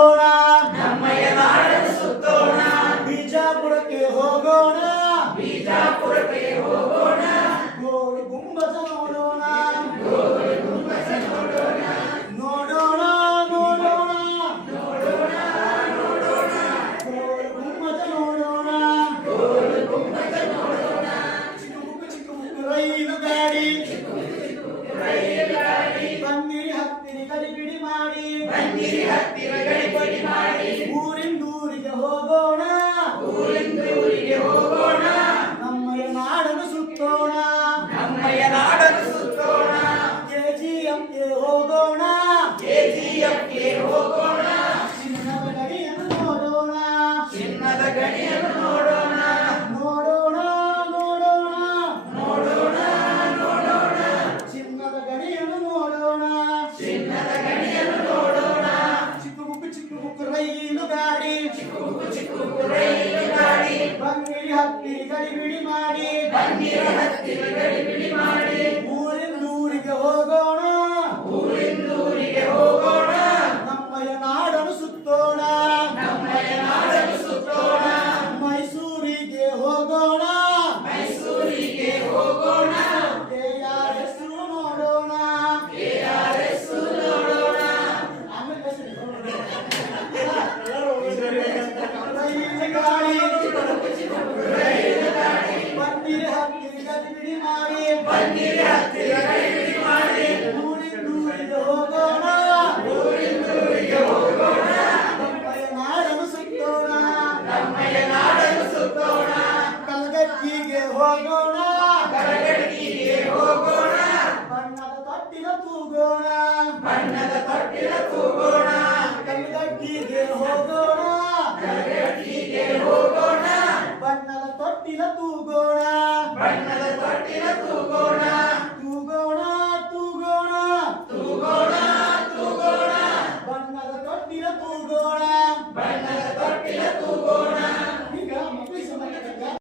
ಸುತ್ತೋಣ, ನಮ್ಮಯ ನಾಡನ್ನು ಸುತ್ತೋಣ, ಬಿಜಾಪುರಕ್ಕೆ ಹೋಗೋಣ, ಬಿಜಾಪುರಕ್ಕೆ ಹೋಗೋಣ, ಗೋಲ್ ಗುಂಬಜ ನೋಡೋಣ, ಗೋಲ್ ಗುಂಬಜ ನೋಡೋಣ, ನೋಡೋಣ ನೋಡೋಣ, ನೋಡೋಣ ನೋಡೋಣ, ಗೋಲ್ ಗುಂಬಜ ನೋಡೋಣ, ಗೋಲ್ ಗುಂಬಜ ನೋಡೋಣ, ಚಿಕ್ಕ ಮುಕ್ಕು ರೈಲು ಗಾಡಿ, ರೈಲು ಗಾಡಿ, ಬಂದಿರಿ ಹತ್ತಿರಿ ಗಡಿಬಿಡಿ ಮಾಡಿ, ಬಂದಿರಿ ಹತ್ತಿರ ಗಡಿಬಿಡಿ ಮಾಡಿ, ಊರಿಂದೂರಿಗೆ ಹೋಗೋಣ, ಊರಿಂದೂರಿಗೆ ಹೋಗೋಣ, ನಮ್ಮಯ ನಾಡನ್ನು ಸುತ್ತೋಣ, ನಮ್ಮಯ ನಾಡನ್ನು ಸುತ್ತೋಣ, ಕೆಜಿಎಫ್ಗೆ ಹೋಗೋಣ, ಕೆಜಿಎಫ್ಗೆ ಹೋಗೋಣ, ಚಿನ್ನದ ಗಡಿಯನ್ನು ನೋಡೋಣ, ಚಿನ್ನದ ಗಣಿಯನ್ನು ನೋಡೋಣ, ನೋಡೋಣ ನೋಡೋಣ, ನೋಡೋಣ ನೋಡೋಣ, ಚಿನ್ನದ ಗಡಿಯನ್ನು ನೋಡೋಣ, ಚಿನ್ನದ ಗಣಿಯನ್ನು ನೋಡೋಣ, ಚಿಕ್ಕ ಮುಕ್ಕು ರೈಲು ಗಾಡಿ, ಚಿಕ್ಕ ರೈಲು ಗಾಡಿ, ಬಂದಿರಿ ಹತ್ತಿರಿ ಗಡಿಬಿಡಿ ಮಾಡಿ, ಬಂದಿರ ಹತ್ತಿರ ಗಡಿಬಿಡಿ ಮಾಡಿ, ಊರಿಂದೂರಿಗೆ ಹೋಗೋಣ, ಊರಿಂದೂರಿಗೆ ಹೋಗೋಣ, ನಮ್ಮಯ ನಾಡನ್ನು ಸುತ್ತೋಣ, ನಮ್ಮಯ ನಾಡನ್ನು ಸುತ್ತೋಣ, ಮೈಸೂರಿಗೆ ಹೋಗೋಣ, ಮೈಸೂರಿಗೆ ಹೋಗೋಣ, KRS ನೋಡೋಣ, KRS ನೋಡೋಣ, ಆಮೇಲೆ ರೈಲು ಗಾಡಿ, ಬಂದಿರಿ ಹತ್ತಿರಿ ಗಡಿಬಿಡಿ ಮಾಡಿ, ಬಂದಿರ ಹತ್ತಿರ ಗಡಿಬಿಡಿ ಮಾಡಿ, ಊರಿಂದೂರಿಗೆ ಹೋಗೋಣ, ಊರಿಂದೂರಿಗೆ ಹೋಗೋಣ, ನಮ್ಮಯ ನಾಡನ್ನು ಸುತ್ತೋಣ, ನಮ್ಮಯ ನಾಡನ್ನು ಸುತ್ತೋಣ, ಕಲಗಟ್ಟಿಗೆ ಹೋಗೋಣ, ಕರಗಡಿಗೆ ಹೋಗೋಣ, ಬಣ್ಣದ ತೊಟ್ಟಿಲ ತೂಗೋಣ, ಬಣ್ಣದ ತೊಟ್ಟಿಲ ತೂಗೋಣ, ಕಲಗಟ್ಟಿಗೆ ಹೋಗೋಣ, ಕರಗಡಿಗೆ ಹೋಗೋಣ, ಬಣ್ಣದ ತೊಟ್ಟಿಲ ತೂಗೋಣ, ಬಣ್ಣದ ತೊಟ್ಟಿಲ ತೂಗೋಣ, ತೂಗೋಣ ತೂಗೋಣ, ತೂಗೋಣ ತೂಗೋಣ, ಬಣ್ಣದ ತೊಟ್ಟಿಲ ತೂಗೋಣ, ಬಣ್ಣದ